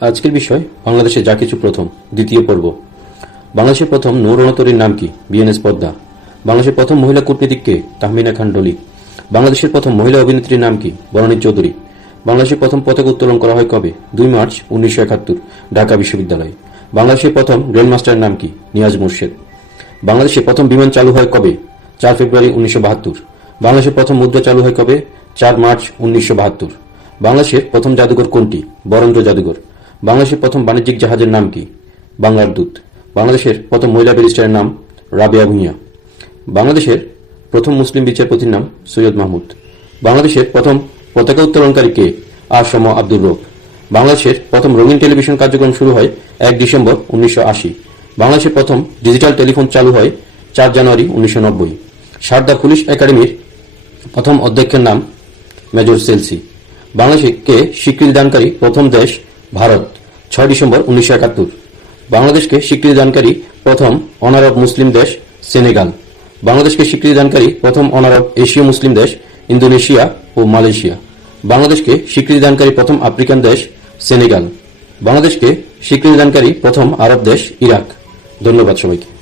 আজকের বিষয়, বাংলাদেশে যা কিছু প্রথম, দ্বিতীয় পর্ব। বাংলাদেশের প্রথম নৌরণতরীর নাম কি? বিএনএস পদ্মা। বাংলাদেশের প্রথম মহিলা কূটনীতিক কে? তাহমিনা খান ডলি। বাংলাদেশের প্রথম মহিলা অভিনেত্রীর নাম কি? বরণী চৌধুরী। বাংলাদেশের প্রথম পতাকা উত্তোলন করা হয় কবে? দুই মার্চ উনিশশো একাত্তর, ঢাকা বিশ্ববিদ্যালয়। বাংলাদেশের প্রথম গ্র্যান্ডমাস্টারের নাম কি? নিয়াজ মুর্শেদ। বাংলাদেশে প্রথম বিমান চালু হয় কবে? চার ফেব্রুয়ারি উনিশশো বাহাত্তর। বাংলাদেশের প্রথম মুদ্রা চালু হয় কবে? চার মার্চ উনিশশো বাহাত্তর। বাংলাদেশের প্রথম জাদুঘর কোনটি? বরেন্দ্র জাদুঘর। বাংলাদেশের প্রথম বাণিজ্যিক জাহাজের নাম কি? বাংলার দূত। বাংলাদেশের প্রথম মহিলা ব্যারিস্টারের নাম রাবেয়া ভুঁইয়া। বাংলাদেশের প্রথম মুসলিম বিচারপতির নাম সৈয়দ মাহমুদ। বাংলাদেশের প্রথম পতাকা উত্তোলনকারী কে? আর সম আব্দুর রব। বাংলাদেশের প্রথম রঙিন টেলিভিশন কার্যক্রম শুরু হয় এক ডিসেম্বর উনিশশো আশি। বাংলাদেশের প্রথম ডিজিটাল টেলিফোন চালু হয় চার জানুয়ারি উনিশশো নব্বই। সারদা পুলিশ একাডেমির প্রথম অধ্যক্ষের নাম মেজর সেলসি। বাংলাদেশকে স্বীকৃতি দানকারী প্রথম দেশ ভারত, ছয় ডিসেম্বর উনিশশো একাত্তর। বাংলাদেশকে স্বীকৃতি দানকারী প্রথম অনার অব মুসলিম দেশ সেনেগাল। বাংলাদেশকে স্বীকৃতি দানকারী প্রথম অনার অব এশীয় মুসলিম দেশ ইন্দোনেশিয়া ও মালয়েশিয়া। বাংলাদেশকে স্বীকৃতি দানকারী প্রথম আফ্রিকান দেশ সেনেগাল। বাংলাদেশকে স্বীকৃতি দানকারী প্রথম আরব দেশ ইরাক। ধন্যবাদ সবাইকে।